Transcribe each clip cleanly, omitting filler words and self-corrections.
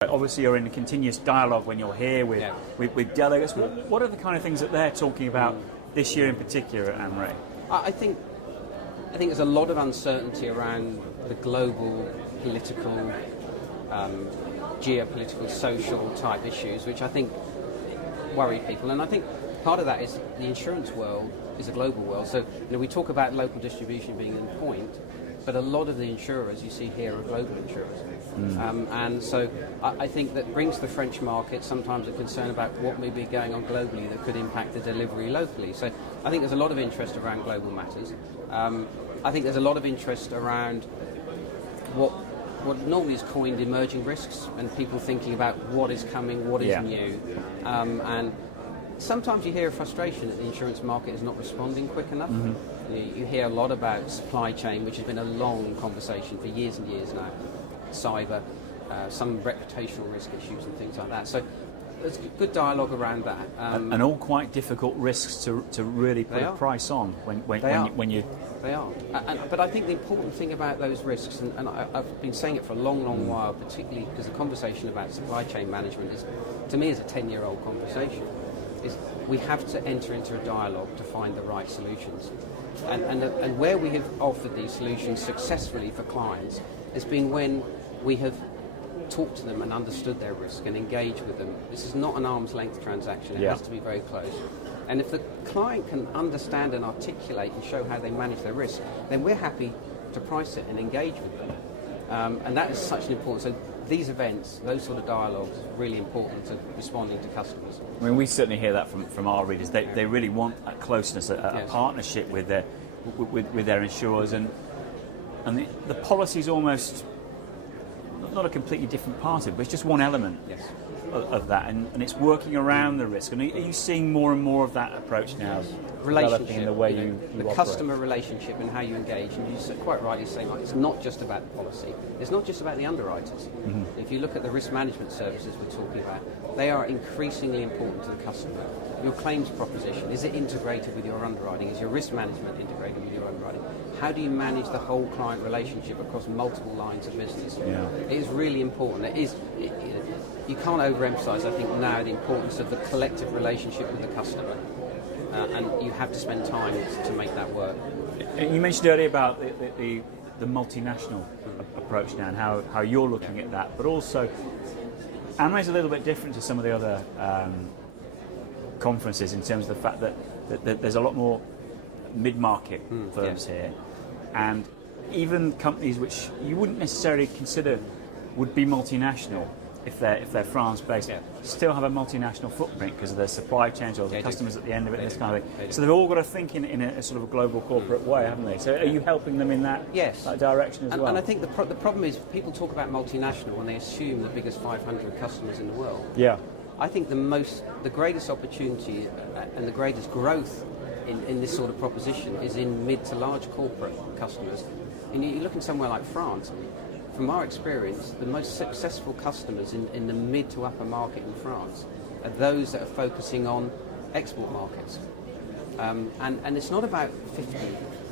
Obviously, you're in a continuous dialogue when you're here with delegates. What are the kind of things that they're talking about this year in particular at AMRAE? I think there's a lot of uncertainty around the global political, geopolitical, social type issues, which I think worry people. And I think part of that is the insurance world is a global world. So we talk about local distribution being in point, but a lot of the insurers you see here are global insurers. And so I think that brings the French market sometimes a concern about what may be going on globally that could impact the delivery locally. So I think there's a lot of interest around global matters. I think there's a lot of interest around what normally is coined emerging risks, and people thinking about what is coming, what is new. And sometimes you hear a frustration that the insurance market is not responding quick enough. You hear a lot about supply chain, which has been a long conversation for years and years now. Cyber, some reputational risk issues and things like that. So there's good dialogue around that. And all quite difficult risks to really put a price on when you... They are. But I think the important thing about those risks, and I've been saying it for a long while, particularly because the conversation about supply chain management is, to me, is a 10-year-old conversation, is we have to enter into a dialogue to find the right solutions. And where we have offered these solutions successfully for clients has been when we have talked to them and understood their risk and engaged with them. This is not an arm's length transaction, it has to be very close. And if the client can understand and articulate and show how they manage their risk, then we're happy to price it and engage with them. And that is such an important, so these events, those sort of dialogues, are really important to responding to customers. I mean, we certainly hear that from our readers. They really want a closeness, a partnership with their insurers, and the policy is almost not a completely different part of it, but it's just one element of that, and it's working around the risk. And are you seeing more and more of that approach now developing in the way you the operate? Customer relationship and how you engage, and you quite rightly saying, like, it's not just about the policy, it's not just about the underwriters. If you look at the risk management services we're talking about, they are increasingly important to the customer. Your claims proposition, is it integrated with your underwriting? Is your risk management integrated with your underwriting? How do you manage the whole client relationship across multiple lines of business? It is really important. You can't overemphasize, I think, now the importance of the collective relationship with the customer, and you have to spend time to make that work. You mentioned earlier about the multinational approach now and how you're looking at that, but also AMRAE is a little bit different to some of the other conferences in terms of the fact that there's a lot more mid-market firms here, and even companies which you wouldn't necessarily consider would be multinational if they're France-based, still have a multinational footprint because of their supply chains or the customers at the end of it, and this kind of thing. So they've all got to think in a sort of a global corporate way, haven't they? So are you helping them in that direction as well? And I think the problem is people talk about multinational and they assume the biggest 500 customers in the world. I think the greatest opportunity and the greatest growth in this sort of proposition is in mid to large corporate customers. And you look in somewhere like France, from our experience, the most successful customers in the mid to upper market in France are those that are focusing on export markets. And it's not about 50,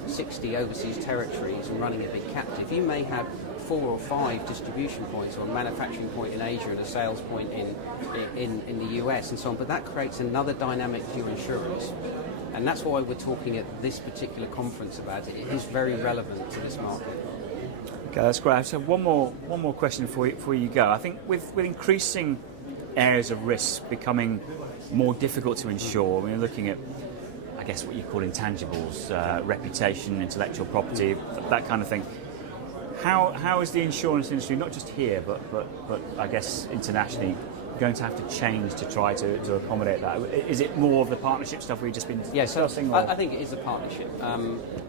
60 overseas territories and running a big captive. You may have 4 or 5 distribution points or a manufacturing point in Asia and a sales point in the US and so on, but that creates another dynamic for your insurers. And that's why we're talking at this particular conference about it. It is very relevant to this market. Okay, that's great. So one more question before you go. I think with increasing areas of risk becoming more difficult to insure, when you're looking at, I guess, what you call intangibles, reputation, intellectual property, that kind of thing. How is the insurance industry, not just here, but I guess internationally, going to have to change to try to accommodate that? Is it more of the partnership stuff we've just been discussing? I think it is a partnership,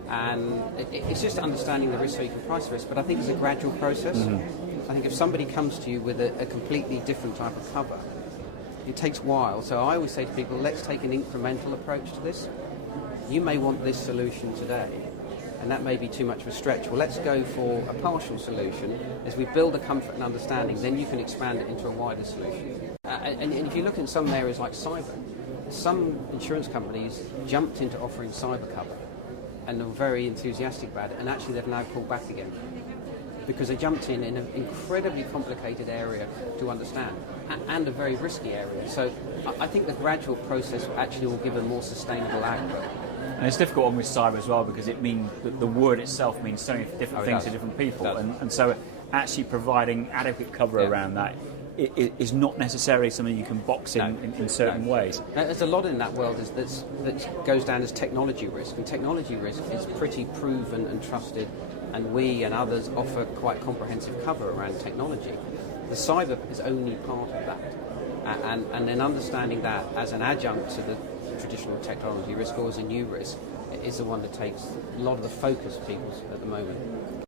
and it's just understanding the risk so you can price the risk, but I think it's a gradual process. I think if somebody comes to you with a completely different type of cover, it takes a while. So I always say to people, let's take an incremental approach to this. You may want this solution today, and that may be too much of a stretch. Well, let's go for a partial solution. As we build a comfort and understanding, then you can expand it into a wider solution. And if you look in some areas like cyber, some insurance companies jumped into offering cyber cover and are very enthusiastic about it, and actually they've now pulled back again. because they jumped in an incredibly complicated area to understand and a very risky area. So I think the gradual process actually will give a more sustainable output. And it's difficult on with cyber as well because it means that the word itself means so many different things to different people, and so actually providing adequate cover around that is not necessarily something you can box in certain ways. There's a lot in that world that goes down as technology risk, and technology risk is pretty proven and trusted, and we and others offer quite comprehensive cover around technology. The cyber is only part of that, and then understanding that as an adjunct to the traditional technology risk or as a new risk is the one that takes a lot of the focus of people at the moment.